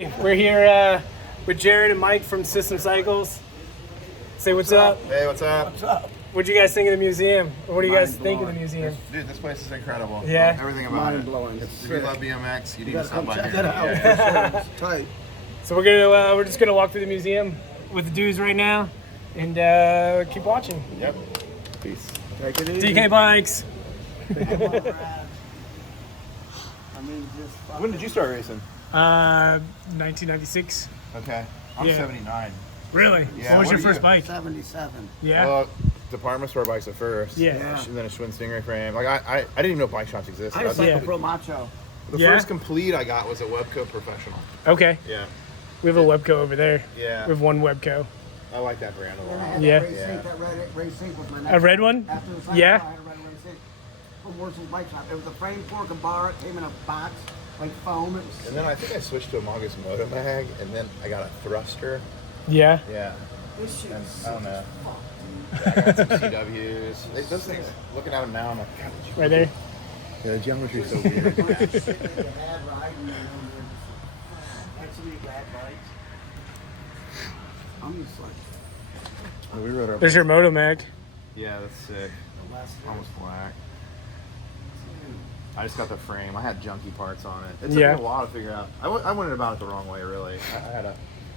We're here with Jared and Mike from System Cycles. Say what's up. Hey, what's up? What's up? What do you guys think of the museum? Or what do you guys think of the museum? Dude, this place is incredible. Yeah? Everything about Mind it. blowing. If you love BMX, you need to stop by check here. that out. Yeah. It's tight. So we're just gonna walk through the museum with the dudes right now and keep watching. Yep. Peace. Take it easy. DK Bikes. When did you start racing? 1996. Okay. I'm Yeah. 79. Really? Yeah, What was what your are first you? bike? 77. Yeah. Well, department store bikes at first. Yeah. And then a Schwinn Stingray frame. Like I didn't even know bike shops existed. I just Yeah. like the Pro Macho. The Yeah? first complete I got was a Webco Professional. Okay. Yeah. We have a Webco over there. Yeah. We have one Webco. I like that brand a Then I lot. had Yeah. that race Yeah. ink, that red race ink was my next A red one? After the cycle, Yeah. I had a red race ink from Worcell's Bike Shop. It was a frame fork, a bar, it came in a box, like foam. It was And then I think I switched to a Mongoose Moto Mag, and then I got a thruster. Yeah. Yeah. this shit And was I don't know. Yeah, I got some CWs. Those things, looking at them now, I'm like, God, Right there. yeah, the geometry is so weird. bad riding. Actually, bad bikes. I'm just like, We rode our There's your Moto Mag. Yeah, that's sick. the last Almost black. I just got the frame. I had junky parts on it. It took Yeah. me a while to figure out. I went about it the wrong way, really. I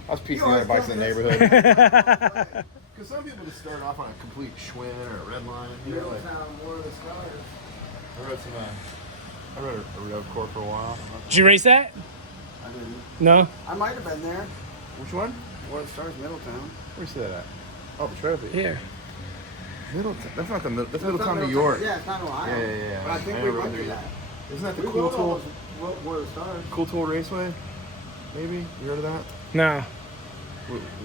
was piecing You other bikes in the always neighborhood. done Because some people just start off on a complete Schwinn or a Redline. You know, like, found more of the scholars. I rode some. I rode a Rev Core for a while. Did you race that? I didn't. No. I might have been there. Which one? War of the Stars, Middletown. Where's that at? Oh, the trophy. Yeah. Middletown. That's not the Middle. That's It's Middletown, not New York. Yeah, it's not Ohio. Yeah. But I think I we remember went when through we- that. Isn't that the We Cool rode all Tool? those War of the Stars. Cool Tool Raceway? Maybe you heard of that? No.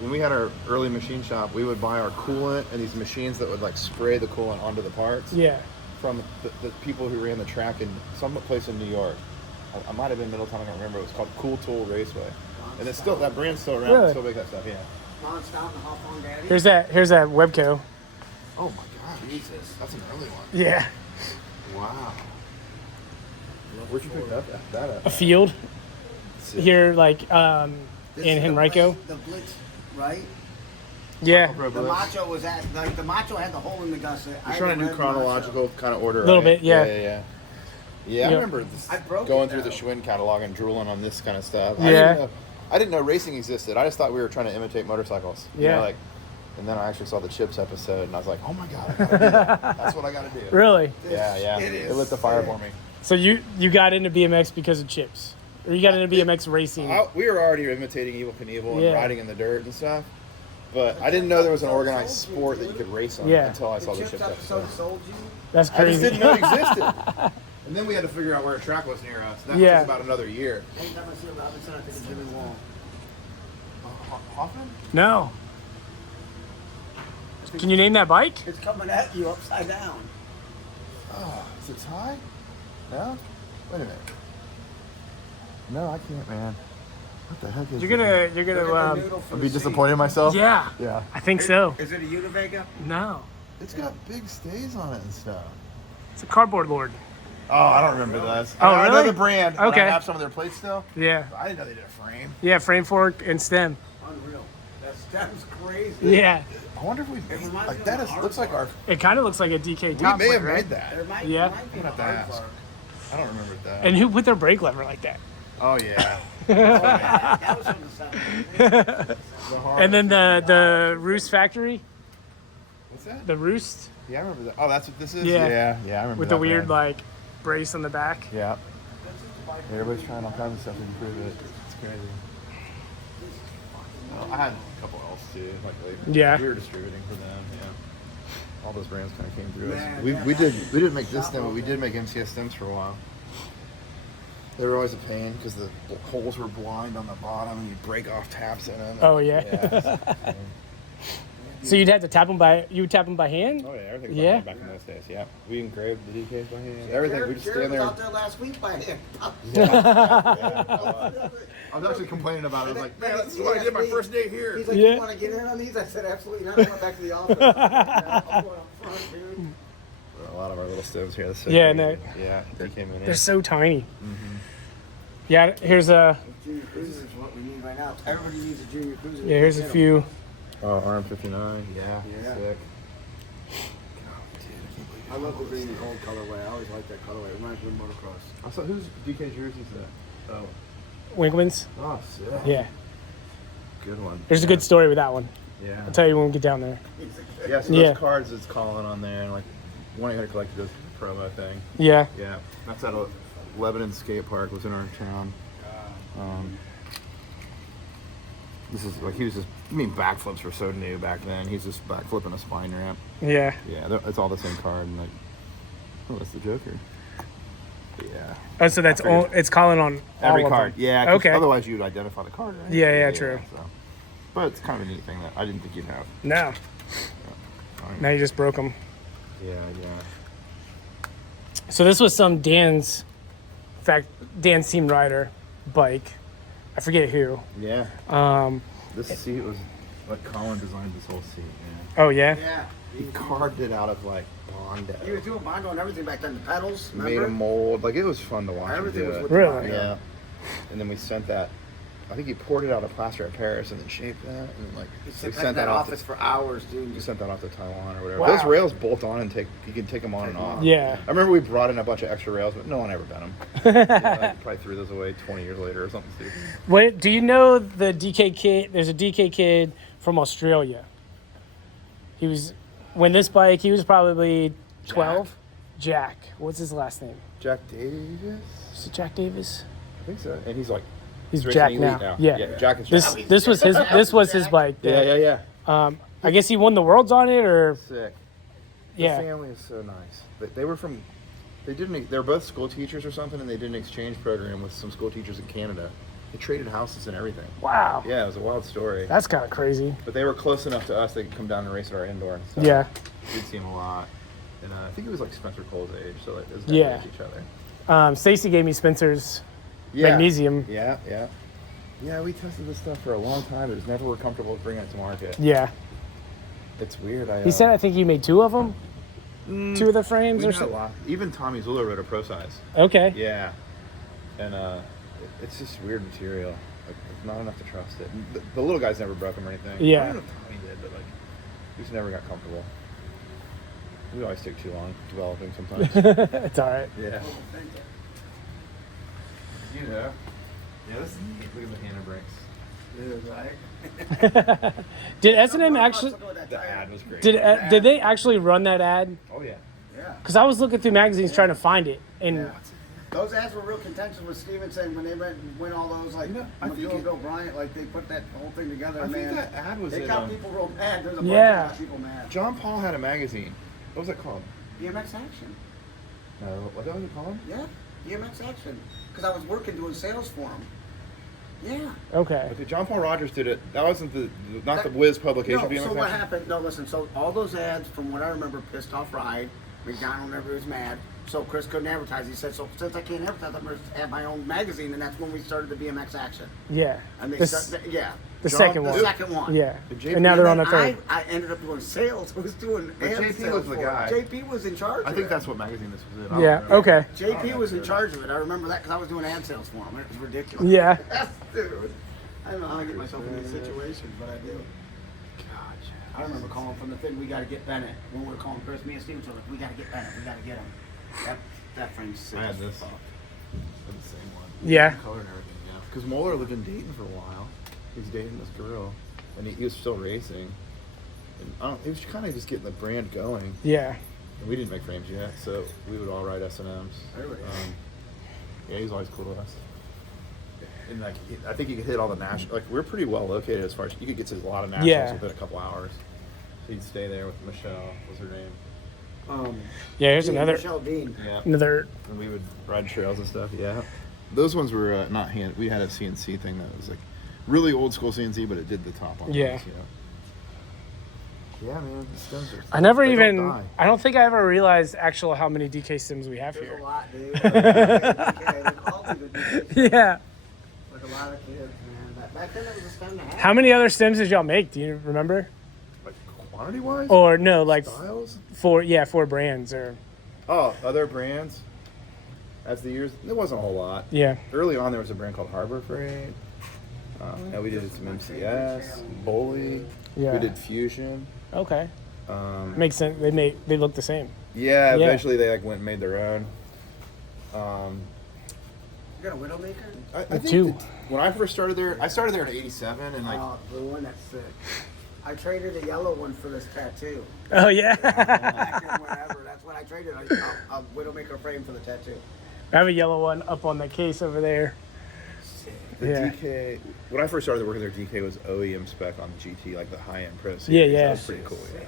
When we had our early machine shop, we would buy our coolant and these machines that would like spray the coolant onto the parts Yeah. from the people who ran the track in some place in New York. I might have been Middletown, I don't remember. It was called Cool Tool Raceway, and it's still that brand's still around. Really? They still make that stuff. Yeah. Non-stop and Hawthorne Daddy. Here's that Webco. Oh my gosh, Jesus. that's an early one. Yeah. Wow. Where'd you pick that up? A field Sick. here, like This in is the Henrico. Blitz- The Blitz, right? Yeah. Pro The Blitz. Macho was at, like, the Macho had the hole in the gusset. You're trying to do chronological kind of order. Little right? bit, yeah. Yeah, I Yep. remember this, I broke going it, through the though. Schwinn catalog and drooling on this kind of stuff. Yeah. I didn't know racing existed. I just thought we were trying to imitate motorcycles. You Yeah. know, like, and then I actually saw the Chips episode, and I was like, oh my god, I gotta do that. That's what I gotta do. Really? Yeah. It is It lit the fire sick. for me. So you got into BMX because of chips, or you got into BMX racing? We were already imitating Evel Knievel Yeah. and riding in the dirt and stuff, but I didn't know there was an organized sport that you could race on Yeah. until I saw the Chips Chips episode episode. sold you? That's I just crazy. didn't know it existed. And then we had to figure out where a track was near us. That Yeah. took about another year. Ain't never seen Robinson, I think it's Jimmy Wall. Hoffman? No. Can you name that bike? It's coming at you upside down. Oh, is it Ty? No? Wait a minute. No, I can't, man. What the heck is You're gonna Look at the noodle for I'll the be seat. disappointed in myself? Yeah. Yeah. I think so. Is it a Univega? No. It's got big stays on it and stuff. It's a cardboard lord. Oh, I don't remember this. Oh, I know really? the brand. and Okay. I have some of their plates still. Yeah. I didn't know they did a frame. Yeah. Frame fork and stem. Unreal. That's crazy. Yeah. I wonder if we made reminds like me that. of Is an looks like our. It kind of looks like a DK We top may plate, have right? made that. There might, Yeah. might be I'm an gonna have to aardvark. ask. I don't remember that. And who put their brake lever like that? Oh yeah. That was on the side. And then the Roost factory, What's that? the Roost Yeah, I remember that. Oh, that's what this is. Yeah. Yeah, I remember. with that the weird brand. like brace on the back. Yeah. Everybody's trying all kinds of stuff to improve it. It's crazy. Well, I had a couple else too. Yeah. We were distributing for them. Yeah. All those brands kind of came through Man, us. We didn't make this stem, but we did make MCS stems for a while. They were always a pain because the holes were blind on the bottom, and you break off taps in them. Oh, yeah. Yeah. So you'd have to tap them by hand. Oh yeah, everything was Yeah. by hand back in those days. Yeah, we engraved the DKs by hand. Everything. We just Jared stand was there. out there last week by him. I was actually complaining about it. I was like, man, that's what I did my first day here. He's like, Yeah. you want to get in on these? I said, absolutely not. I went back to the office. I'm going up front, dude. A lot of our little stoves here. Yeah, no. Yeah, they came in. They're so tiny. Yeah. Here's a Junior Cruiser is what we need right now. Everybody needs a Junior Cruiser. Yeah, here's a few. Oh, RM59. Yeah. Yeah. Sick. I love the green and gold colorway. I always like that colorway. It reminds me of motocross. I saw whose DK jersey is that? Oh. Winkman's. Oh, sick. Yeah. Good one. There's a good story with that one. Yeah. I'll tell you when we get down there. Yeah, so Yeah. those cards it's calling on there, and like 1-800 Collective does the promo thing. Yeah. Yeah, that's at a Lebanon skate park, was in our town. This is like, he was just, backflips were so new back then. He's just backflipping a spine ramp. Yeah. Yeah, it's all the same card, and like, oh, that's the Joker. But yeah. Oh, so that's all, it's calling on Every all of card. them. Yeah, 'cause Okay. otherwise you'd identify the card, right? Yeah, true. So. But it's kind of a neat thing that I didn't think you'd have. No. Now you just broke them. Yeah. So this was some Dan's, in fact, Dan's team rider bike. I forget who. Yeah. This seat was like Colin designed this whole seat, man. Oh, yeah? Yeah. He carved it out of like Bondo. He was doing Bondo and everything back then. The pedals, Made remember? a mold. Like, it was fun to watch. Everything him do was it. with Really? the Bondo. Yeah. And then we sent that. I think he poured it out of plaster in Paris and then shaped that, and then like He we sat sent in that off. office for hours, dude. We sent that off to Taiwan or whatever. Wow. Those rails bolt on and you can take them on and off. Yeah. I remember we brought in a bunch of extra rails, but no one ever bent them. I probably threw those away 20 years later or something stupid. What, do you know the DK kid? There's a DK kid from Australia. He was, when this bike, he was probably 12. Jack. What's his last name? Jack Davis? Is it Jack Davis? I think so. And he's like, He's racing Jack elite now. Yeah. Jack is This Jack. this was his bike. Yeah. I guess he won the worlds on it, or Sick. yeah. The family is so nice. They were from, they were both school teachers or something, and they did an exchange program with some school teachers in Canada. They traded houses and everything. Wow. Yeah, it was a wild story. That's kind of crazy. But they were close enough to us, they could come down and race at our indoor and stuff. Yeah. We'd see them a lot. And I think it was like Spencer Cole's age, so like those guys Yeah. age each other. Stacy gave me Spencer's Yeah. magnesium. Yeah. Yeah, we tested this stuff for a long time, but just never were comfortable with bringing it to market. Yeah. It's weird. He said I think he made 2 of them. 2 of the frames we or had a something. lot. Even Tommy Zula rode a pro size. Okay. Yeah. And it's just weird material. Like, it's not enough to trust it. The little guys never broke them or anything. Yeah. I don't know if Tommy did, but like, we just never got comfortable. We always take too long developing sometimes. It's all right. Yeah. You know. Yeah, this is neat. Look at the hammer brakes. Did S&M actually? The ad was great. Did they actually run that ad? Oh yeah. Yeah. Because I was looking through magazines trying to find it, and Yeah. Those ads were real contentious with Stevenson when they went all those like I think McGill, Bill Bryant, like they put that whole thing together. I think Man, that ad was they in, got people real mad. There's a bunch Yeah. of people mad. John Paul had a magazine. What was it called? BMX Action. No, what was it called? Yeah, BMX Action. Because I was working doing sales for him. Yeah. okay. Okay, John Paul Rogers did it. That wasn't not the Whiz publication. No, BMX so what Action? happened? No, listen. So all those ads, from what I remember, pissed off Ride. McDonald never was mad. So Chris couldn't advertise. He said, "So since I can't advertise, I'm going to have my own magazine." And that's when we started the BMX Action. Yeah. And they The started, yeah. the John- second The one. second one. Yeah. JP And now they're on the And third. I ended up doing sales. I was doing But ad JP sales was the for it. guy. JP was in charge. I of think it. that's what magazine this was in. I don't Yeah. remember. Okay. JP was in charge of it. I remember that because I was doing ad sales for him. It was ridiculous. Yeah. Dude, I don't know how I get myself in these situations, but I do. I remember calling from the thing. We got to get Bennett when we were calling Chris. Me and Steven were like, "We got to get Bennett. We got to get him." That frame's sick. I had as this. fuck. The same one. Yeah. Color and everything. Yeah. Because Moeller lived in Dayton for a while. He was dating this girl, and he was still racing. And he was kind of just getting the brand going. Yeah. And we didn't make frames yet, so we would all ride S&Ms. Everybody. Yeah, he's always cool to us. And like, I think you could hit all the national. Like, we're pretty well located as far as you could get to a lot of nationals Yeah. within a couple hours. So you'd stay there with Michelle. What was her name? Yeah. Here's Dean, another Michelle Dean. Yeah. another. And we would ride trails and stuff. Yeah. Those ones were not hand. We had a CNC thing that was like really old school CNC, but it did the top on Yeah. those, you know. Yeah, man. The stems are, I never they don't even. die. I don't think I ever realized actually how many DK sims we have There's here. a lot, dude. Like all these are Yeah. like a lot of kids, man. Back then, it was a stem and a half. How many other sims did y'all make? Do you remember? Like quantity wise? Or no, like Styles? four brands or. Oh, other brands? as the years, there wasn't a whole lot. Yeah. Early on, there was a brand called Harbor Freight. And we did some MCS, Bully. Yeah. We did Fusion. Okay. Makes sense. They look the same. Yeah, eventually they like went and made their own. You got a Widowmaker? I think two. When I first started there, I started there in '87, and like Oh, the one that's sick. I traded a yellow one for this tattoo. Oh yeah. Whatever. That's what I traded. A Widowmaker frame for the tattoo. I have a yellow one up on the case over there. the Yeah. DK. When I first started working there, DK was OEM spec on the GT, like the high-end Pro Series. Yeah, yeah. That was pretty cool. Yeah.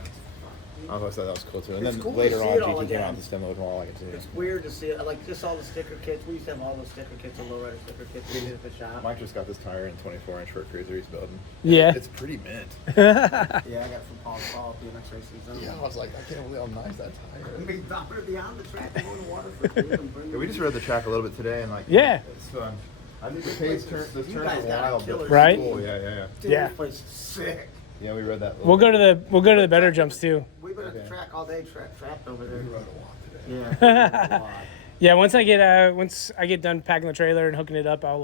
I always thought that was cool too. And It's then cool to later see on, it all GT came again. out with the demo and all like it too. It's weird to see it. Like just all the sticker kits. We used to have all those sticker kits, the lowrider sticker kits we did at the shop. Mike just got this tire in 24-inch short cruiser he's building. Yeah. It's pretty mint. Yeah, I got it from Paul BMX Racing. Yeah, I was like, I can't believe how nice that tire is. I'm gonna be on the track, going to water for Yeah, we just rode the track a little bit today and like Yeah. it's fun. I think the pace turn this You turns guys a got a while, killer but Right? cool. Yeah. Dude, Yeah. this place is sick. Yeah, we rode that. We'll go to the better jumps too. We've been at the Okay. track all day, trapped over there. We rode a lot today. Yeah. a lot. Yeah, once I get done packing the trailer and hooking it up, I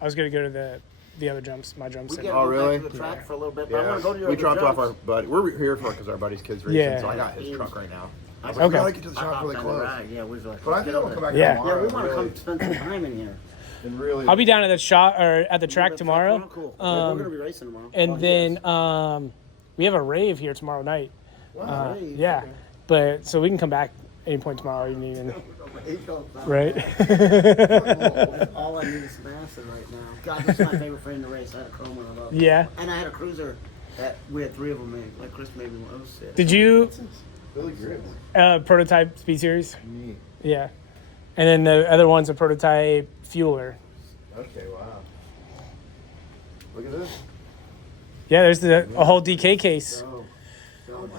was gonna go to the other jumps, my jump We set. get Oh, to go really? back to the track for a little bit, but I Yeah, want to go to your we other dropped off jumps. our buddy. We're here for because our buddy's kids racing, Yeah. so I got his truck right now. I was Okay. like, we gotta get to the I shop hopped really on the close. ride. Yeah, we was like, But I let's think get we'll over come there. back Yeah. tomorrow. Yeah, we want to really, come spend some time in here. and really. I'll be down at the shop or at the track tomorrow. Cool. We're Um, gonna be racing tomorrow. And Well, then yes. we have a rave here tomorrow night. Wow. Rave, Yeah, okay. but so we can come back any point tomorrow evening. And, right. All I need is some acid right now. God, this is my favorite frame to race. I had a chrome one. I love it. Yeah. And I had a cruiser that we had 3 of them made. Like Chris made me one. It was sick. Did you Billy Gribs. prototype Speed Series? Neat. Yeah. And then the other one's a prototype Fueler. Okay, wow. Look at this. Yeah, there's a whole DK case. Oh my gosh.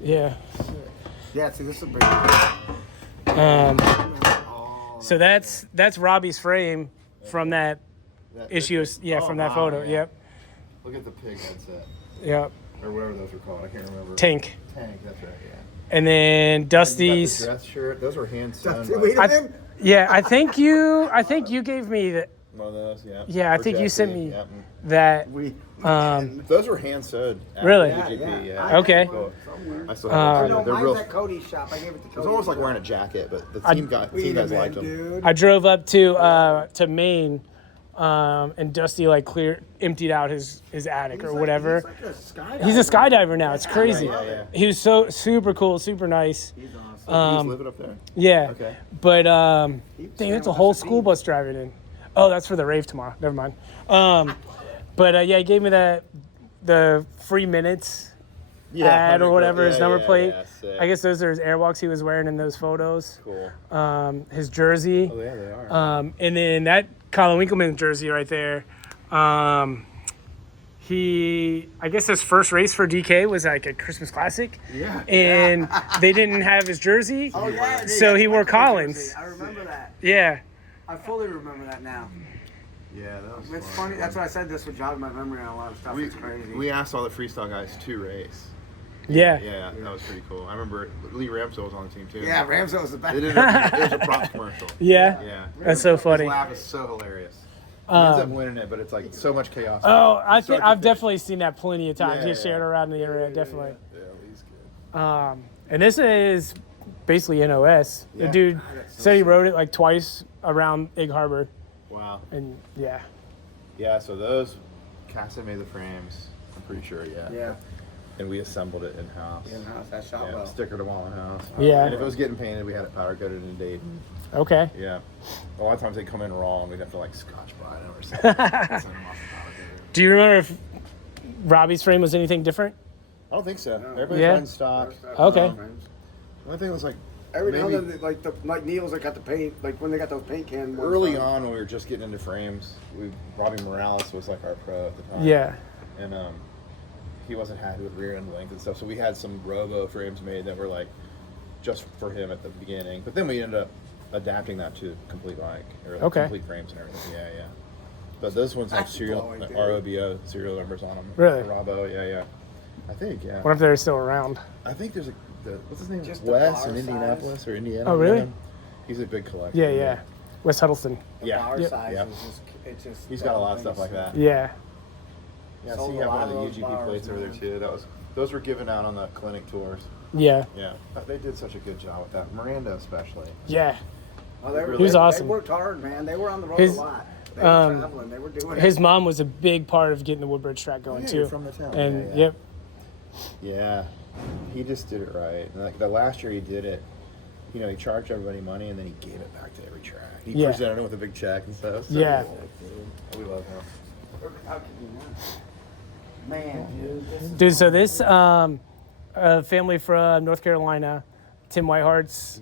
Yeah. Yeah, see, this is a big So that's Robbie's frame from that issue. Yeah, Oh, from that wow, photo. yeah. Yep. Look at the pig headset. Yep. Or whatever those were called. I can't remember. Tank. Tank, that's right, yeah. And then You got the Dusty's. dress shirt. Those were hand sewn. Wait a I, minute. yeah, I think you gave me One of those, yeah. Yeah, I Or think you sent Jesse, me- yeah. that. We. Those were hand sewed. Really? Yeah. Okay. I have Cool. one somewhere. I still have those. No, They're mine's real. at Cody's shop. I gave it to Cody. It's almost like wearing a jacket, but the team guys liked them. Dude. I drove up to Maine, and Dusty like emptied out his attic or whatever. He's a skydiver now. It's crazy. Yeah. He was so super cool, super nice. He's awesome. He's living up there. Yeah. Okay. But dang, staying it's a with whole us at school bus driving in. Oh, that's for the rave tomorrow. Never mind. But yeah, he gave me the free minutes ad or whatever, his number plate. sick. I guess those are his airwalks he was wearing in those photos. Cool. His jersey. Oh yeah, they are. And then that Colin Winkleman jersey right there. I guess his first race for DK was like a Christmas Classic. Yeah. And they didn't have his jersey. Oh, yeah. So he wore Collins. I remember that. Yeah. I fully remember that now. Yeah, that was It's fun. funny. That's why I said this would jog my memory on a lot of stuff. It's crazy. We asked all the freestyle guys to race. Yeah. Yeah, that was pretty cool. I remember Lee Ramsdale was on the team too. Yeah, Ramso was the best. It was a props commercial. Yeah. Yeah. That's so funny. His laugh is so hilarious. He ends up winning it, but it's like so much chaos. Oh, I Start think to I've finish. definitely seen that plenty of times. Yeah, He's shared yeah. around the internet, definitely. Yeah, Lee's good. And this is basically NOS. The Yeah. dude that's so said he sick. rode it like twice around Egg Harbor, Wow. and yeah. Yeah, so those, Casa made the frames, I'm pretty sure, yeah. Yeah. And we assembled it in-house. In-house, that shot Yeah, well. stickered them all in-house. Yeah. And if it was getting painted, we had it powder coated in Dayton. Okay. Yeah. A lot of times they come in raw and we'd have to like scotch brite them or something. Send them off the powder coater. Do you remember if Robbie's frame was anything different? I don't think so. Everybody Yeah. runs stock. Okay. One thing was like, Every now maybe and then, like Neil's, like got the paint, like when they got those paint can. early on when we were just getting into frames, Robbie Morales was like our pro at the time. Yeah. And he wasn't happy with rear end length and stuff, so we had some robo frames made that were like just for him at the beginning. But then we ended up adapting that to complete Okay. complete frames and everything. Yeah. But those ones have That's serial blowing, dude. ROBO serial numbers on them. Really? Robo, yeah. I think, yeah. What if they're still around? I think there's what's his name? Just the Wes bar in size. Indianapolis or Indiana. Oh, really? He's a big collector. Yeah. West Huddleston. Yeah. Our Yep. size Yep. is just, it's just. He's got a lot of stuff like that. Yeah. Yeah, Sold so you a have one lot of the of those UGP bars, plates over there man. too. Those were given out on the clinic tours. Yeah. Yeah, they did such a good job with that. Miranda especially. Yeah. Oh, they were, He was they, awesome. They worked hard, man. They were on the road His- a lot. They were traveling. They were doing His mom was a big part of getting the Woodbridge track going Yeah, too. you're from the town. And Yeah. yep. Yeah, he just did it right. And like the last year he did it, you know, he charged everybody money and then he gave it back to every track. He Yeah. presented it with a big check and stuff. So Yeah. we love him. How can you not? Man, dude. This is Dude, so this family from North Carolina, Tim Whitehart's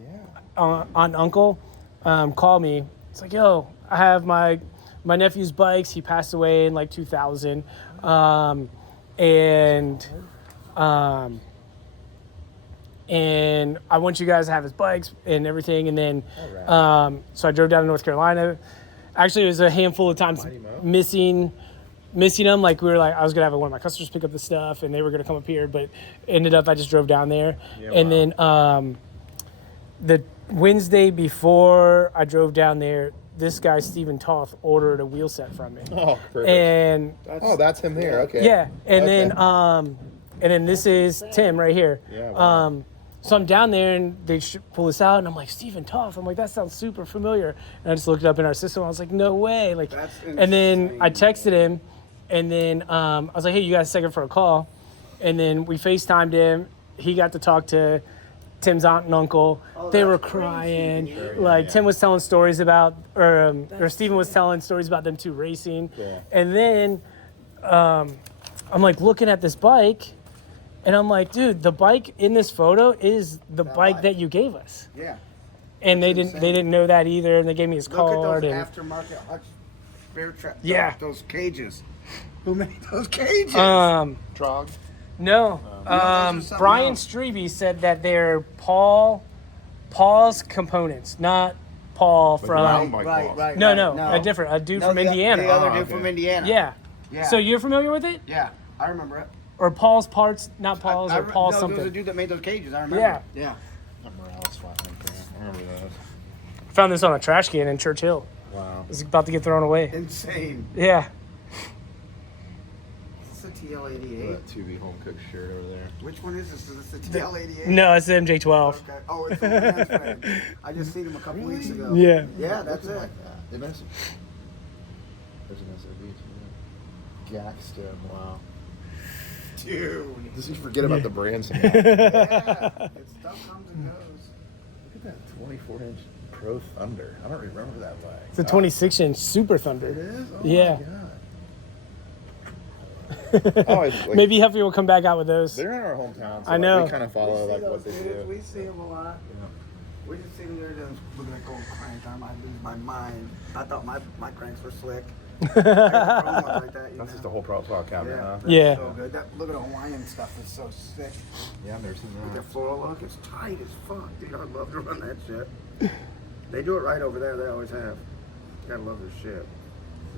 Yeah. aunt uncle, called me. It's like, yo, I have my nephew's bikes. He passed away in like 2000, and I want you guys to have his bikes and everything. And then, so I drove down to North Carolina. Actually, it was a handful of times Mighty Mo. missing them. Like I was gonna have one of my customers pick up the stuff, and they were gonna come up here, but ended up I just drove down there. Yeah, and wow. then the Wednesday before I drove down there, this guy Stephen Toth ordered a wheel set from me. Oh, perfect. And That's him there. Okay. yeah, and Okay. then this is Tim right here. Yeah, wow. So I'm down there and they pull this out and I'm like, Stephen Toth. I'm like, that sounds super familiar. And I just looked it up in our system. I was like, no way. Like, That's and then I insane, texted him, and then I was like, hey, you got a second for a call? And then we FaceTimed him. He got to talk to Tim's aunt and uncle. Oh, They were that's crazy, crying. dude. Like Yeah. Tim was telling stories about, or Stephen was telling stories about them two racing. Yeah. And then I'm like looking at this bike, and I'm like, dude, the bike in this photo is the That bike bike. that you gave us. Yeah. And they That's didn't know that either. And they gave me his Look at card. those And aftermarket Hutch bear trap. Yeah. Those cages. Who made those cages? Trog. no, those are something Brian else. Strebe said that they're Paul's components, not Paul Like from. round bike balls. No, right, a different, a dude from the, Indiana. The other Oh, dude okay. from Indiana. Yeah. Yeah. So you're familiar with it? Yeah, I remember it. Or Paul's Parts, not Paul's, or Paul no, there was a something. dude that made those cages. I remember. Yeah. Yeah. Morales flat link there. I remember those. Found this on a trash can in Church Hill. Wow. It's about to get thrown away. Insane. Yeah. Is this a TL88? That 2B home cooked shirt over there. Which one is this? Is this the TL88? No, it's the MJ12. Okay. Oh, it's a man's frame. I just seen him a couple weeks ago. Yeah. Yeah, that's Looking it. like that. There's an SOB too. Gaxton. Wow. Dude. Just you forget about the brand somehow. Look Yeah. It's stuff comes and goes. at that 24-inch Pro Thunder. I don't remember that bike. It's a 26-inch Super It Thunder. is? Oh Yeah. my god. Oh, it's like, Maybe Huffy will come back out with those. they're in our hometown, so I know. we kind of follow like what they do. We see them a lot. We just see them there just looking at gold crank. I might lose my mind. I thought my cranks were slick. I got the chrome ones like that, you That's know? just a whole profile cabinet, Yeah, huh? that's Yeah. so good. Look at the Hawaiian stuff is so sick. Yeah, I've never seen With that. their floral look, it's tight as fuck, dude. I'd love to run that shit. They do it right over there. They always have. Gotta love their shit.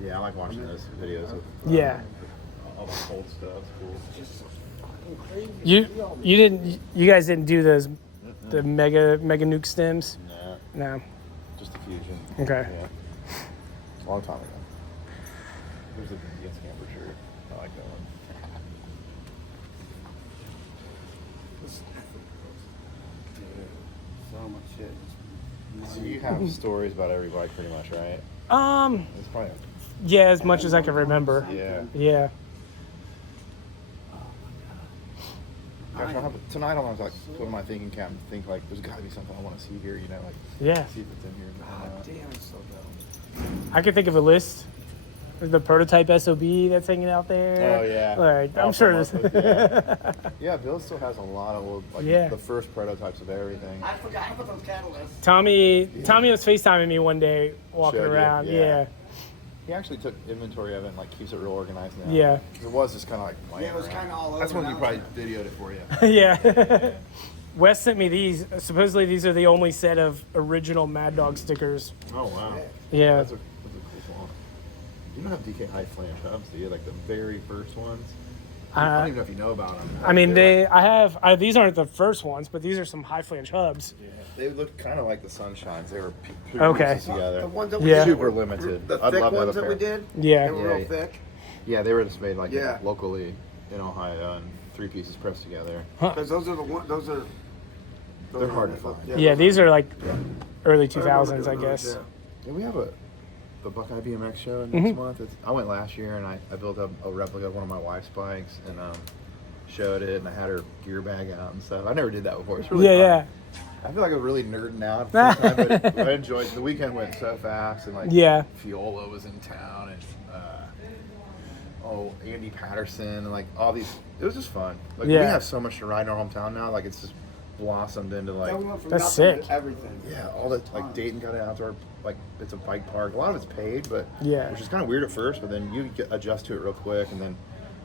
Yeah, I like watching those videos of Yeah. all the cold stuff. It's cool. It's just so fucking crazy. You guys didn't do those the mega nuke stems? Nah, No. just a fusion. Okay. Yeah. A long time ago. There's a against camper shirt. I like that one. So much shit. So you have stories about every bike pretty much, right? It's probably Yeah, as much as I can remember. yeah. Yeah. Gosh, tonight I was like put my thinking cap and think like there's got to be something I want to see here, you know, like Yeah. see if it's in here. God damn, it's so dope. I could think of a list. There's the prototype SOB that's hanging out there. Oh yeah. Like, I'm All sure from this. Upland, yeah. Yeah, Bill still has a lot of old, like Yeah. the first prototypes of everything. I forgot about those catalysts. Tommy was FaceTiming me one day walking Showed you, around. yeah. Yeah. He actually took inventory of it and like keeps it real organized now. Yeah. 'Cause it was just kind of like Yeah, laying it was around. kind of all over. That's when you now. probably videoed it for you. Yeah. Wes sent me these. Supposedly these are the only set of original Mad Dog stickers. Oh wow. Yeah. That's a cool song. You don't have DK high flange hubs, do you? Like the very first ones. I don't even know if you know about them. I mean, these aren't the first ones, but these are some high flange hubs. Yeah, they look kind of like the Sunshines. They were Okay. pieces together. The ones that we Yeah. did Super were limited. The I'd thick love to have ones a that we pair. did. Yeah. They were real thick. Yeah, they were just made like Yeah. locally in Ohio and 3 pieces pressed together. Because those are the one. Those are. They're hard to find. Yeah, those these are like early I remember 2000s, I doing those, guess. Yeah, we have the Buckeye BMX show Mm-hmm. next month. I went last year and I built up a replica of one of my wife's bikes and showed it and I had her gear bag out and stuff. I never did that before. It's really fun. Yeah. I feel like I was really nerding out at the same time, but I enjoyed the weekend went so fast and like Yeah. Fiola was in town and Andy Patterson and like all these. It was just fun. Like we Yeah. have so much to ride in our hometown now. Like it's just blossomed into like Yeah, we went from That's nothing to sick. everything. yeah, all the like Dayton got an outdoor like it's a bike park. A lot of it's paid, but Yeah. which is kind of weird at first. But then you get adjust to it real quick, and then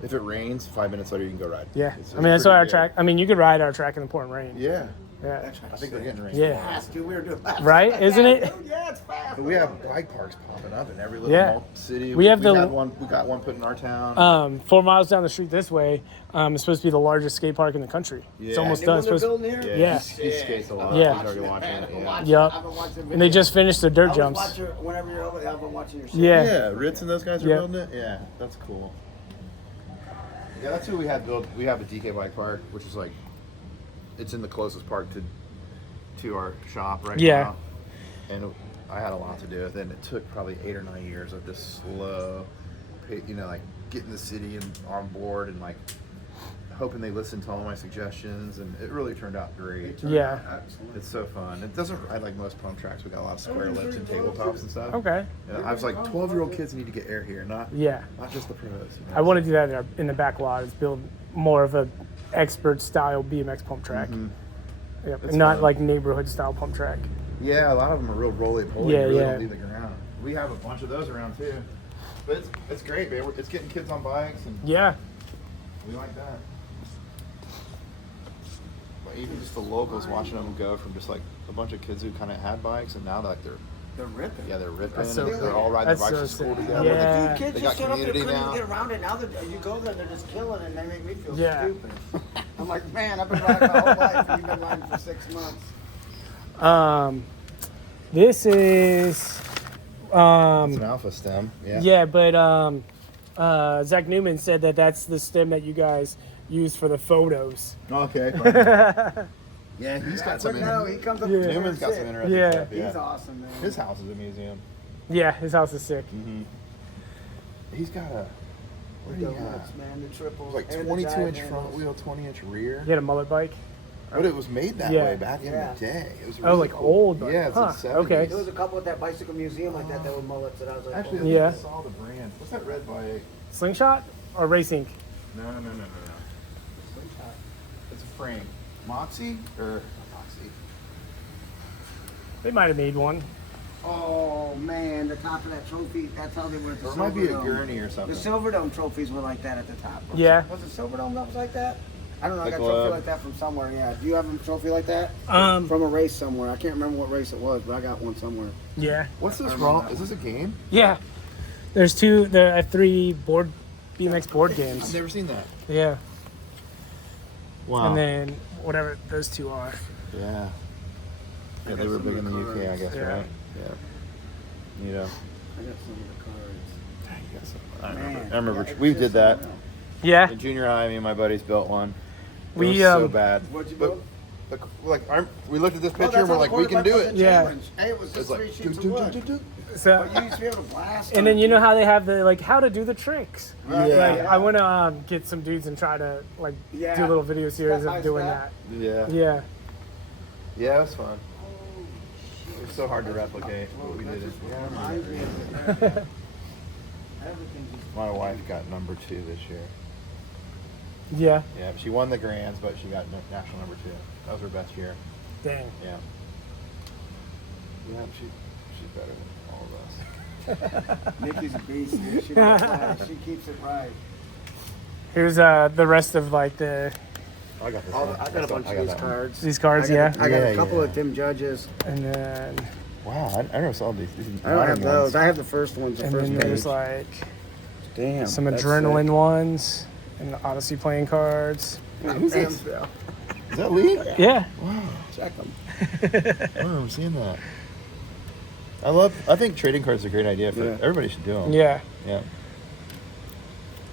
if it rains, 5 minutes later you can go ride. Yeah. It's I mean, that's why pretty our good. track. I mean, you could ride our track in the pouring rain. Yeah, Yeah. I think they're getting rain. Yeah. Fast, dude. We were doing laps. Right? Isn't it? Dude, yeah, it's fast. But we have bike parks popping up in every little Yeah. city. We have the- had one. We got one put in our town. 4 miles down the street this way, it's supposed to be the largest skate park in the country. It's Yeah. almost New done. one It's they're supposed building here? Yeah. He skates a lot. Yeah. He's already watching it. Yeah. Yep. I've been watching the And they videos. just finished their dirt I jumps. was watching, whenever you're over there, I've been watching your shit. Yeah. Yeah, Ritz and those guys are Yeah. building it. Yeah, that's cool. Yeah, that's who we had build. We have a DK bike park, which is like, it's in the closest park to our shop right Yeah. now. And I had a lot to do with it. And it took probably 8 or 9 years of this slow, like getting the city and on board and like hoping they listened to all my suggestions. And it really turned out great. Yeah. It's so fun. It doesn't ride like most pump tracks. We got a lot of square lips and tabletops and stuff. Okay. And I was like, 12-year-old kids need to get air here, not Yeah. just the pros. You know? I want to do that in the back lot. Is build more of a expert style BMX pump track. Yep. It's And not fun. like neighborhood style pump track. Yeah, a lot of them are real roly-poly. Yeah, They really yeah. don't leave the ground. We have a bunch of those around too. But it's great, man. It's getting kids on bikes, and Yeah. we like that. But even just the locals watching them go from just like a bunch of kids who kind of had bikes, and now they're They're ripping. they're ripping. That's so and they're all riding That's their so bikes to school sick. together. Yeah. Dude, kids They just got shut up. They community couldn't now. even get around it. Now that you go there, they're just killing it, and they make me feel Yeah. stupid. I'm like, man, I've been riding my whole life, and you've been riding for 6 months. This is It's an alpha stem. Yeah. yeah, but Zach Newman said that that's the stem that you guys use for the photos. Okay. Yeah, he's got some. No, he comes up Yeah. with Newman's got some interesting Yeah. stuff. He's Yeah. awesome, man. His house is a museum. Yeah, his house is sick. He's got a. What do you have? Donuts, man, the triples. Like and the 22-inch drive front handles. wheel, 20-inch rear. He had a mullet bike. But it was made that Yeah. way back in Yeah. the day. It was Oh, really like cool. old. Yeah, it's Huh, the 70s. okay. There was a couple at that bicycle museum like that were mullets that I was like, Actually, I oh, think Yeah. I saw the brand. What's that red bike? Slingshot or racing? No. It's a frame. Moxie or Moxie? They might have made one. oh man, the top of that trophy, that's how they were at the Or it might be a Silverdome. gurney or something. The Silverdome trophies were like that at the top. Yeah. Was it Silverdome that was like that? I don't know, I The got a trophy glove. like that from somewhere, yeah. Do you have a trophy like that? Um, From a race somewhere. I can't remember what race it was, but I got one somewhere. Yeah. What's this wrong? Is this a game? Yeah. There are 3 BMX board I've games. never seen that. Yeah. Wow. And then whatever those 2 are. Yeah. Yeah, they got were some big of in the the UK, I cards. guess, Yeah. right? Yeah. You know. I got some of the cards. Dang, you got some- I Man, remember. I remember. yeah, it We just did that something else. Yeah. in junior high. Me and my buddies built one. It We, was so um, bad. What'd you But, build? we looked at this Oh, picture that's and we're how like, the we can do quarterback it. was a Yeah. challenge. Hey, it was It's just like, 3 sheets of do. wood. So, But you used to be able to blast and then you know how they have the like how to do the tricks. Right, Yeah. Like, I want to get some dudes and try to like Yeah. do little video series Step by of doing step. Yeah. that. Yeah. Yeah, it was fun. It was so hard to replicate what we did. My wife got number 2 this year. Yeah. Yeah, she won the Grands, but she got national number 2. That was her best year. Dang. Yeah. Yeah, she's better than all of us. Nikki's a beast, dude. She don't lie. She keeps it right. Here's the rest of like the I got this. I one. got a bunch I of got these that one. cards. these cards. I Yeah. got, I got Yeah, a couple yeah. of Tim Judges. And then Wow, I never saw these. These I don't have modern those. ones. I have the first ones, the and first then page. there's like Damn. some that's adrenaline sick. ones. And the Odyssey playing cards. Who's this? Amsdale. Is that Lee? Yeah. Wow. Check them. Oh, I'm seeing that. I think trading cards are a great idea. Everybody should do them. Yeah. Yeah.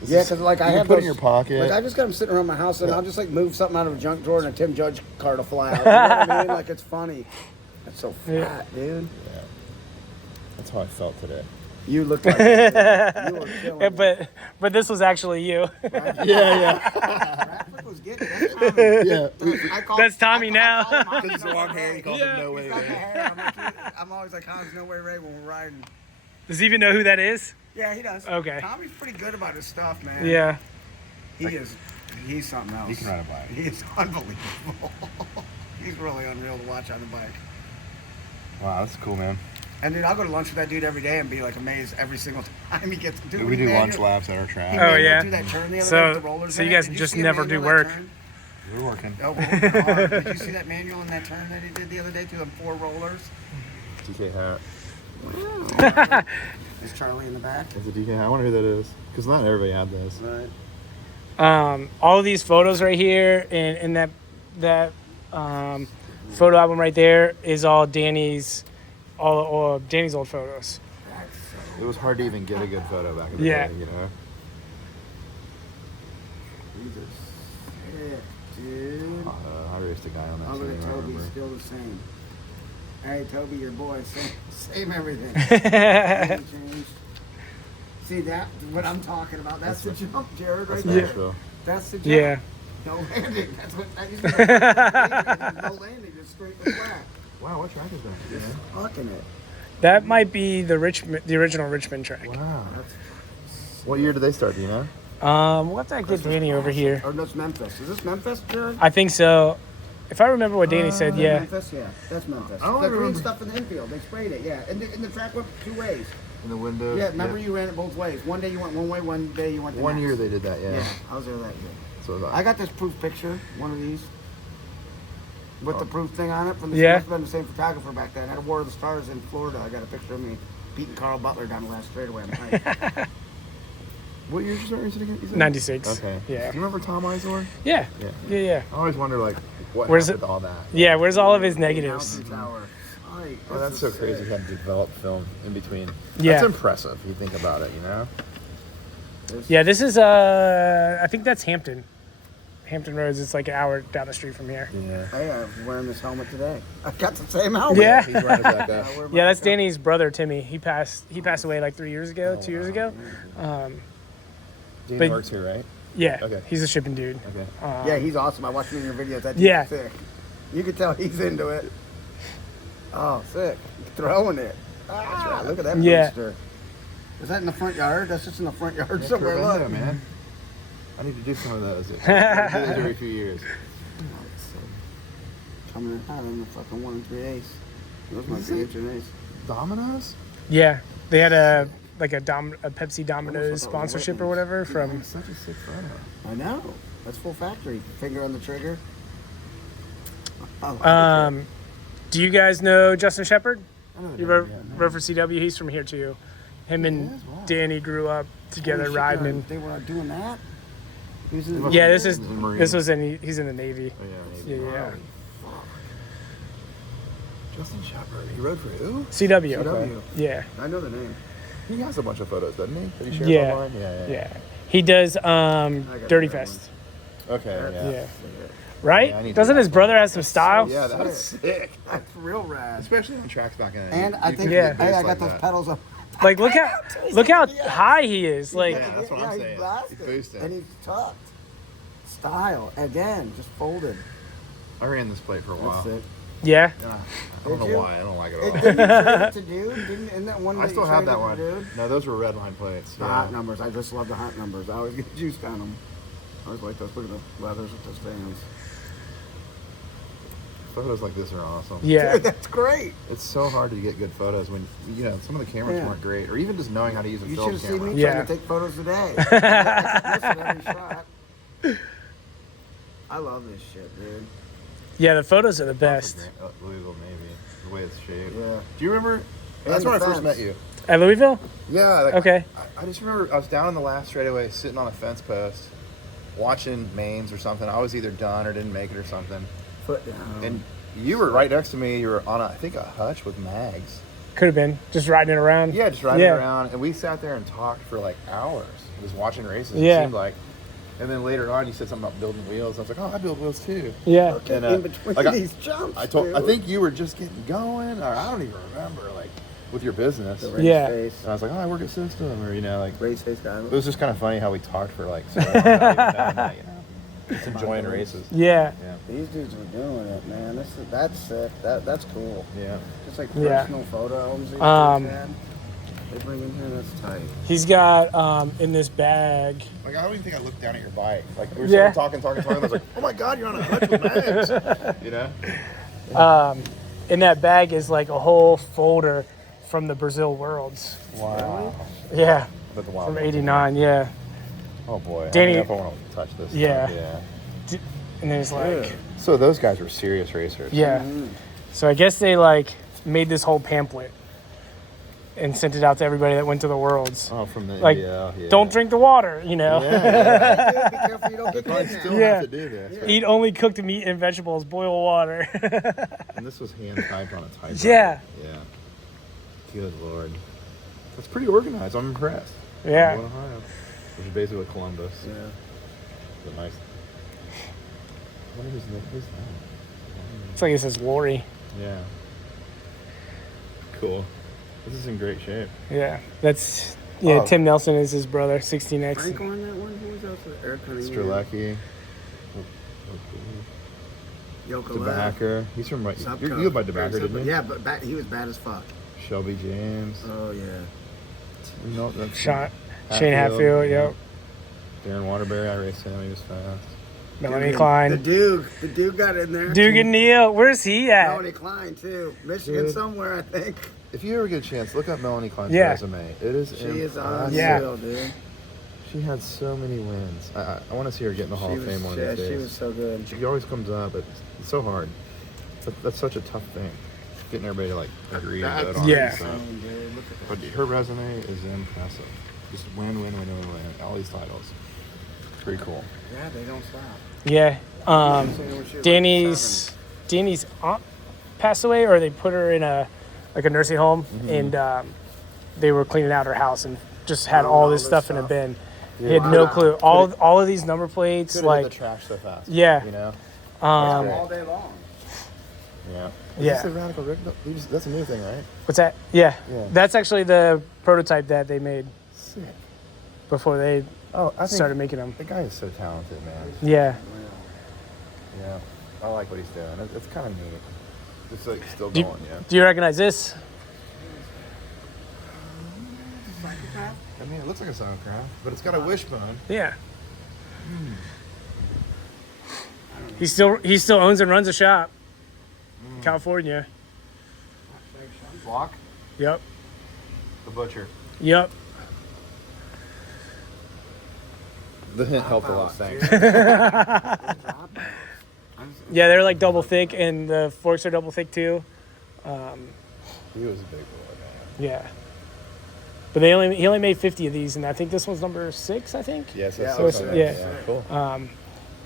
Yeah, because like I you have put those, in your pocket. Like I just got them sitting around my house, and I'll just like move something out of a junk drawer, and a Tim Judge card will fly out. You know what I mean? Like it's funny. That's so fat, dude. Yeah. That's how I felt today. You look like it, you were killing it. But this was actually you. Yeah. Raflik was getting it. That's Tommy. Yeah. That's Tommy now. Because it's a long hair, he calls him No Way He's got the Ray. hair. I'm always like, how's No Way Ray when we're riding? Does he even know who that is? Yeah, he does. Okay. Tommy's pretty good about his stuff, man. Yeah. He's something else. He can ride a bike. He is unbelievable. He's really unreal to watch on the bike. Wow, that's cool, man. And dude, I'll go to lunch with that dude every day and be like amazed every single time he gets. Dude, We do manual- lunch laps at our he track. Oh, manual yeah. Do that turn the other So- day with the rollers so in you it. guys Did just see him never do manual that work. turn? We're working. Oh, we're working hard. Did you see that manual in that turn that he did the other day to them 4 rollers? DK hat. Is Charlie in the back? It's a DK hat. I wonder who that is. Because not everybody had those. Right. All of these photos right here and that photo album right there is all Danny's old photos. It was hard to even get a good photo back in the Yeah. day, you know? These are sick, dude. I raced a guy on that Oh, look team, at I Toby, remember. still the same. Hey, Toby, your boy, same everything. Hasn't changed. See that? What I'm talking about. That's the jump, Jared, right That's there. Nashville. That's the jump. Yeah. No landing. That's what that used to be. No landing, just straight to flat. Wow, what track is that? Just fucking it. That might be the original Richmond track. Wow. What year did they start, do you know? We'll have to get Danny over here. Or that's Memphis. Is this Memphis, Jared? I think so. If I remember what Danny said, yeah. Memphis, yeah. That's Memphis. Oh, I The green remember. stuff in the infield. They sprayed it, yeah. And the track went 2 ways. In the window? Yeah, remember you ran it both ways. One day you went one way, one day you went the One next. year they did that, yeah. Yeah, I was there that year. So was I got this proof picture, one of these, with the proof thing on it from the Yeah. must have been the same photographer back then. I had a War of the Stars in Florida. I got a picture of me beating Carl Butler down the last straightaway on the hike. What year did you start racing again? You said? 96. Okay. Yeah. Do you remember Tom Izor? Yeah. Yeah. Yeah. I always wonder, like, what Where's happened it- to all that? Yeah, where's all of his negatives? Mountain Tower. Like, Oh, that's so this is crazy sick. how to develop film in between. Yeah. That's impressive if you think about it, you know? Yeah, this is I think that's Hampton. Hampton Roads. It's like an hour down the street from here. Yeah. Hey, I'm wearing this helmet today. I got the same helmet. Yeah. He's right about that. I wear my Yeah, that's helmet. Danny's brother Timmy. He passed away like 3 years ago, 2 years ago. Danny But- works here, right? Yeah, Okay. he's a shipping dude. Okay. Yeah, he's awesome. I watched him in your videos. That dude's Yeah. sick. You can tell he's into it. Oh, sick. Throwing it. Ah, look at that Yeah. booster. Is that in the front yard? That's just in the front yard Yeah, somewhere. Corvette, Look. man. I need to do some of those. I do those every few years. Coming in hot on the fucking 1 and 3 ace. Those might Is be it? H and ace. Domino's? Yeah, they had a Pepsi Domino's thought that was sponsorship or Whitney's. whatever from. That's such a sick photo. I know. That's full factory. Finger on the trigger. Oh, Do you guys know Justin Shepard? I know the You name, wrote, yeah, no. wrote for CW. He's from here too. Him and is? Wow. Danny grew up together holy shit, riding. And They were doing that? He was in the yeah, He's a Marine. he's in the Navy. Oh, Yeah, yeah, maybe. yeah. Justin Shepard. He rode for who? CW. CW. Yeah, I know the name. He has a bunch of photos, doesn't he? That he shares Yeah. online? Yeah. yeah. He does got Dirty that Fest. Okay, yeah. Yeah. Right? Yeah, I need to Doesn't do his that brother have some style? Yeah, that's sick. That's real rad. Especially on tracks back in the And I think, Yeah. hey, I got those pedals up. Like look how high he is. Like Yeah, that's what I'm he's saying. blasted. He's boosted. And he's tucked. Style. Again, just folded. I ran this plate for a while. That's it. yeah. I don't know Did you? why. I don't like it It at all. didn't trade it to dude? Isn't that one I that still you have traded that to one. Dude? No, those were red line plates. The hot numbers. I just love the hot numbers. I always get juiced on them. I always like those. Look at the leathers with those fans. Photos like this are awesome. Yeah. Dude, that's great. It's so hard to get good photos when, you know, some of the cameras Yeah. weren't great. Or even just knowing how to use a You should film have seen camera. me Yeah. trying to take photos today. I missed every shot. I love this shit, dude. Yeah, the photos are the best. Louisville, maybe. The way it's shaped. Yeah. Do you remember? And That's the when I first fence. met you. At Louisville? Yeah. Like, Okay. I just remember I was down in the last straightaway sitting on a fence post. watching mains or something. I was either done or didn't make it or something. Foot down. And you were right next to me. You were on, I think, a Hutch with mags. Could have been just riding it around. Yeah, just riding around. And we sat there and talked for like hours, just watching races. Yeah. It seemed like. And then later on, you said something about building wheels. I was like, oh, I build wheels too. Yeah. Okay, And, in between like, these jumps, I think you were just getting going, or I don't even remember, like, with your business. The And race Yeah. face. I was like, oh, I work at System, or, you know, like, Race face guy. it was just kind of funny how we talked for, like, so long. Not even that, you know, just enjoying races. Yeah. Yeah. These dudes were doing it, man. That's sick. That's cool. Yeah. Just like Yeah. personal photo albums these Um, dudes had. They bring in here, that's tight. He's got in this bag. Like, I don't even think I looked down at your bike. Like, we were Yeah. talking. I was like, oh my God, you're on a Hutch with mags. You know? In that bag is like a whole folder from the Brazil Worlds. Wow. Yeah. But the wild From ones. '89. Yeah. Oh boy. Danny- I don't know if I want to touch this. Yeah. stuff. Yeah. And then it's like, So those guys were serious racers. yeah. So I guess they like made this whole pamphlet and sent it out to everybody that went to the Worlds. Oh, from the Like, yeah. don't drink the water, you know. Yeah. Be careful you don't They get probably kidnapped. still Yeah. have to do this. Eat only cooked meat and vegetables, boil water. And this was hand typed on a typewriter. Yeah. Yeah. Good Lord. That's pretty organized. I'm impressed. Yeah. Ohio, which is basically Columbus. Yeah. But nice. What is that? It's like it says Lori. Yeah. Cool. This is in great shape. Yeah. That's, yeah, Oh. Tim Nelson is his brother, 16X. Frank on that one? Who was that for the Eric Cunningham? Strzelecki. Yoko DeBacker. He's from right. You live by DeBacker, didn't you? Yeah, but he was bad as fuck. Shelby James. Oh, yeah. No, that's Shane Hatfield, yep. Darren Waterbury. I raced him. He was fast. Melanie The Klein. Duke got in there. Duke and Neil. Where's he at? Melanie Klein, too. Michigan Dude. somewhere, I think. If you ever get a chance, look up Melanie Klein's Yeah. resume. It is She is on impressive. Yeah. sale, dude. She had so many wins. I want to see her get in the Hall of Fame one of these days. She was so good. She always comes up, but it's so hard. That's such a tough thing. Getting everybody to like agree to vote on Yeah. it. So. Dude, look at But her resume is impressive. Just win. All these titles. Pretty cool. that. Yeah, they don't stop. Yeah. She was Danny's aunt passed away, or they put her in a nursing home, and they were cleaning out her house and just had all this stuff in a bin. He had no Wow. clue. All of these number plates, Could've hit like, the trash so fast. Yeah. You know. seven all day long. Yeah. Yeah. Is this the Radical Rick? That's a new thing, right? what's that? Yeah. Yeah. That's actually the prototype that they made Sick. before they Oh, I think started making them. the guy is so talented, man. Yeah. Yeah, I like what he's doing. It's kind of neat. It's like still Do going, you, yeah. do you recognize this? I mean, it looks like a soundcraft, but it's got a wishbone. Yeah. He still owns and runs a shop. California. Block Yep. the butcher. Yep. The hint helped a lot. Thanks. Yeah, they're like double thick, and the forks are double thick too. He was a big boy, man. Yeah. But he only made 50 of these, and I think this one's number 6. I think. Yes, Yeah, that's yeah. Cool.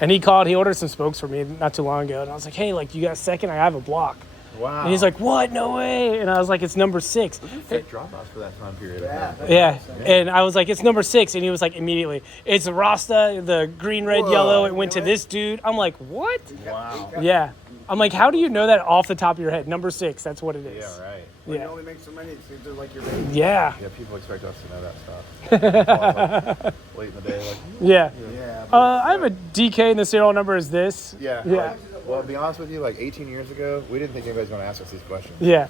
And he ordered some spokes for me not too long ago, and I was like, hey, like, you got a second? I have a block. Wow. And he's like, what? No way. And I was like, it's number 6. fake drop-offs for that time period. Yeah. Yeah. And I was like, it's number 6. And he was like, immediately, it's Rasta, the green, red, Whoa, yellow. It went to really? this dude. I'm like, what? Wow. Yeah. I'm like, how do you know that off the top of your head? Number 6, that's what it is. Yeah, right. When you Yeah. only make so many, it seems like your baby. Yeah. Yeah, people expect us to know that stuff. Like, late in the day, like. Yeah. Yeah. I have a DK, and the serial number is this. Yeah. Yeah. Well, to be honest with you, like 18 years ago, we didn't think anybody's going to ask us these questions. Yeah.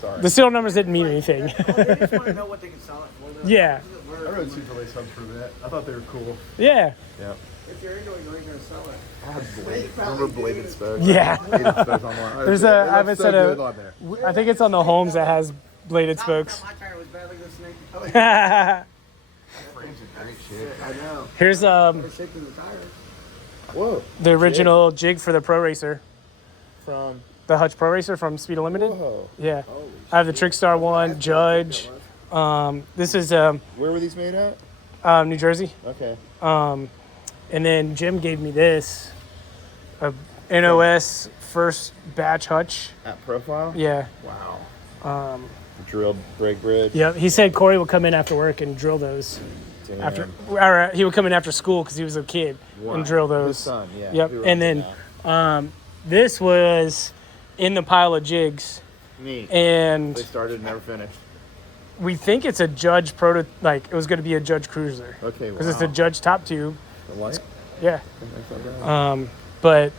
Sorry. The serial numbers didn't mean anything. They just want to know what they can sell it for. Though. Yeah. I rode Super Lace subs for that. I thought they were cool. Yeah. Yeah. If you're into it, you're going to sell it. I had bladed. Remember bladed spokes? Yeah. Bladed spokes on one. There's It a- looks I haven't so said a- good on there. I think it's on the Holmes that has bladed spokes. My tire was badly listening. Here's Frames are great shit. I know. They're Shaking the tires. Whoa. the original jig for the Pro Racer, From. the Hutch Pro Racer from Speed Unlimited. Whoa. Yeah. Holy I have the Trickstar one, Judge. This is Where were these made at? New Jersey. Okay. And then Jim gave me this, a NOS first batch Hutch. At profile? Yeah. Wow. Drilled brake bridge. Yep. He said Corey would come in after work and drill those. Damn. After, or he would come in after school because he was a kid and drill those. His son, yeah. Yep. He runs And it then now. this was in the pile of jigs, Neat. and They started and never finished. we think it's a Judge like it was going to be a Judge Cruiser Okay, wow. because it's a Judge top tube. The light? Yeah. Thanks for that. But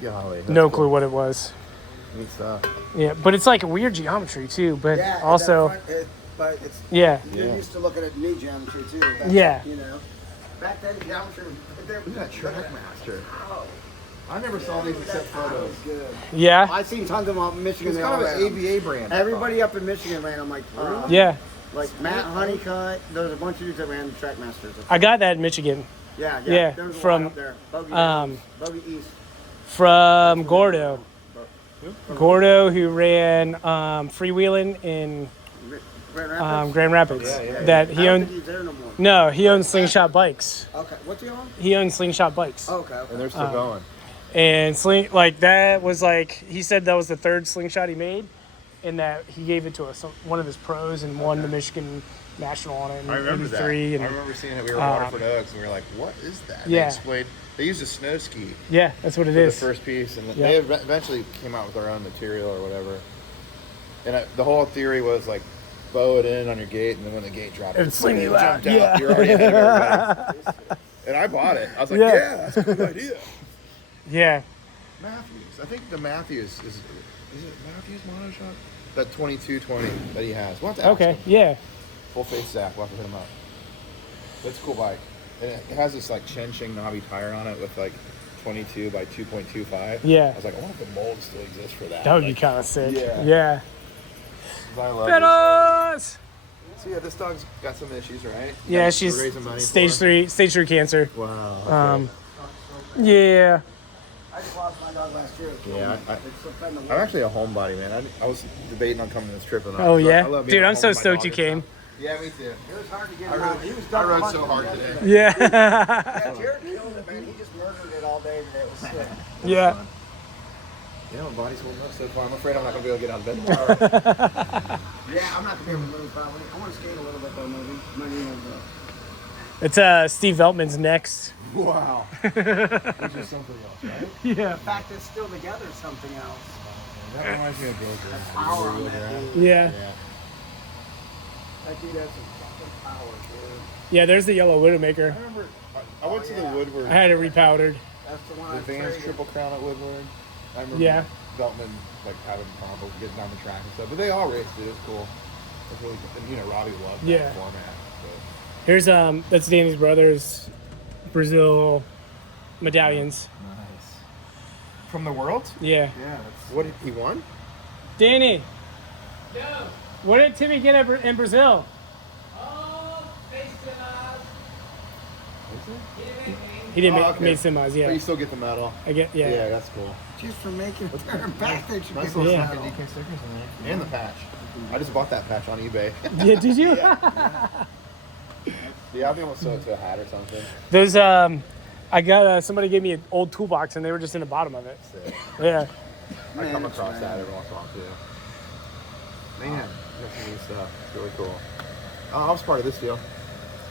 Golly. that's no cool. clue what it was. Neat stuff. Yeah, but it's like a weird geometry too. But Yeah, also, that front, but it's yeah, you're Yeah. used to looking at new geometry too. Back, Yeah. You know, back then geometry was there. Look at that Trackmaster. Oh, I never saw these except that photos. was good. yeah, I seen tons of them up in Michigan. It's they kind all of ran an 'em. ABA brand. Everybody up in Michigan ran them like yeah. like Matt Honeycutt. There was a bunch of dudes that ran the Trackmasters. I got that in Michigan Yeah. yeah, There was a from, lot up there. Bogey, Bogey East. from Gordo. Gordo, who ran freewheeling in Grand Rapids. Grand Rapids. Yeah. That I he don't owned. think he's there no more. No, he owns Slingshot Bikes. Okay, what's he on? He owns Slingshot Bikes. Okay. And they're still going. And like that was like he said that was the third slingshot he made, and that he gave it to one of his pros and won the Michigan National on it in I remember that. '83. I And remember seeing it. We were in Waterford Oaks, and we were like, "What is that?" Yeah. They explained. They used a snow ski yeah, that's what it for the is. first piece, and Yeah. they eventually came out with their own material or whatever. And the whole theory was like, bow it in on your gate, and then when the gate dropped, And sling you out. jumped out. Yeah. You're already ahead of everybody. And I bought it. I was like, Yeah. "Yeah, that's a good idea." Yeah, Matthews. I think the Matthews is it Matthews Mono Shop? That 2220 that he has. We'll have to ask okay, him. yeah, Full face Zach. We'll have to hit him up. That's a cool bike. And it has this like Chenching knobby tire on it with like 22 by 2.25. Yeah. I was like, I wonder if the mold still exists for that. that would be Like, kind of sick. Yeah. Yeah. I love Pedals! So yeah, this dog's got some issues, right? Yeah, We're she's raising money stage for her? three cancer. Wow. Okay. Yeah. I just lost my dog last year. Yeah, It's offend the I'm world. actually a homebody, man. I was debating on coming to this trip. And Oh I yeah, love being dude, at I'm home so with my stoked dog you and came. stuff. Yeah, me too. It was hard to get I him out. He was rode done so hunting hard yesterday. today. Yeah. Yeah, Jared killed it, man. He just murdered it all day today. It was sick. Yeah. Yeah, my body's holding up so far. I'm afraid I'm not gonna be able to get out of bed tomorrow. Yeah, I'm not gonna be able to move probably. I want to skate a little bit though, maybe. My knee will It's Steve Veltman's next. Wow. Which is something else, right? Yeah. The fact it's still together is something else. That reminds me of Broker. Power on that dude. Yeah. That dude has some fucking power, dude. Yeah, there's the yellow Widowmaker. I remember I went to the Woodward, I had it repowdered. That's the one the I Vans traded. Triple Crown at Woodward. I remember Yeah. Beltman like having problems getting down the track and stuff, but they all raced it. It was cool. It was really good. And, you know, Robbie loved Yeah. that format. So. Here's that's Danny's brother's Brazil medallions. Nice. From the world? Yeah. Yeah. What did he won? Danny. What did Timmy get in Brazil? He didn't Oh, make, okay. made semis, But yeah. you still get the medal. I get, yeah. that's cool. Just for making it turn back, they should Nice give little us Yeah. fucking DK stickers in there. And the patch. I just bought that patch on eBay. Yeah, did you? Yeah, I'll be able to sew it to a hat or something. Those, I got, somebody gave me an old toolbox and they were just in the bottom of it. Sick. Yeah. I come Man, across it's that rad. every once in a while too. Man, that's some neat stuff. It's really cool. Oh, I was part of this deal.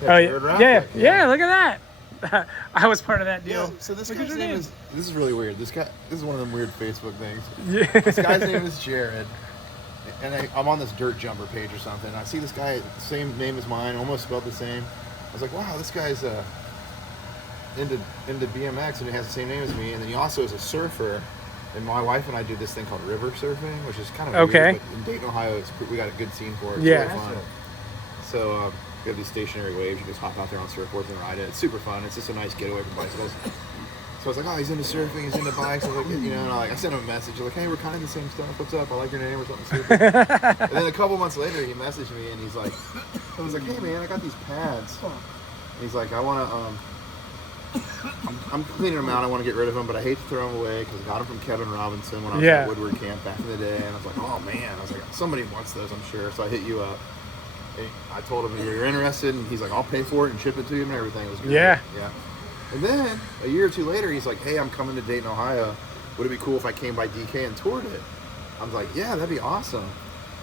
Oh, Jared yeah. Raflik, Yeah, look at that. I was part of that Yeah, deal. so this Look at guy's your name name. is. This is really weird. This is one of them weird Facebook things. Yeah. This guy's name is Jared, and I'm on this dirt jumper page or something. I see this guy, same name as mine, almost spelled the same. I was like, wow, this guy's into BMX and he has the same name as me. And then he also is a surfer. And my wife and I do this thing called river surfing, which is kind of Okay. weird, but in Dayton, Ohio, we got a good scene for it. It's Yeah. really fun. So we have these stationary waves. You just hop out there on surfboards and ride it. It's super fun. It's just a nice getaway from bicycles. So I was like, oh, he's into surfing, he's into bikes. I was like, you know, and I sent him a message. Like, hey, we're kind of the same stuff. What's up? I like your name or something stupid. And then a couple months later, he messaged me and he's like, I was like, hey man, I got these pads. And he's like, I want to, I'm cleaning them out. I want to get rid of them, but I hate to throw them away because I got them from Kevin Robinson when I was Yeah. at Woodward Camp back in the day. And I was like, oh man, I was like, somebody wants those, I'm sure. So I hit you up. And I told him you're interested, and he's like, I'll pay for it and ship it to you and everything. It was good. Yeah. Yeah. And then a year or two later, he's like, "Hey, I'm coming to Dayton, Ohio. Would it be cool if I came by DK and toured it?" I was like, "Yeah, that'd be awesome.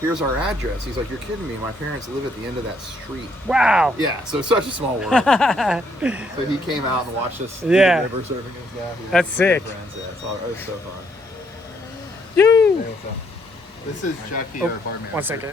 Here's our address." He's like, "You're kidding me? My parents live at the end of that street." Wow. Yeah, so it's such a small world. So he came out and watched us do Yeah. the river surfing and stuff. That's sick. Friends. Yeah, it was so fun. You. This is Chucky, Oh, our apartment. 1 second.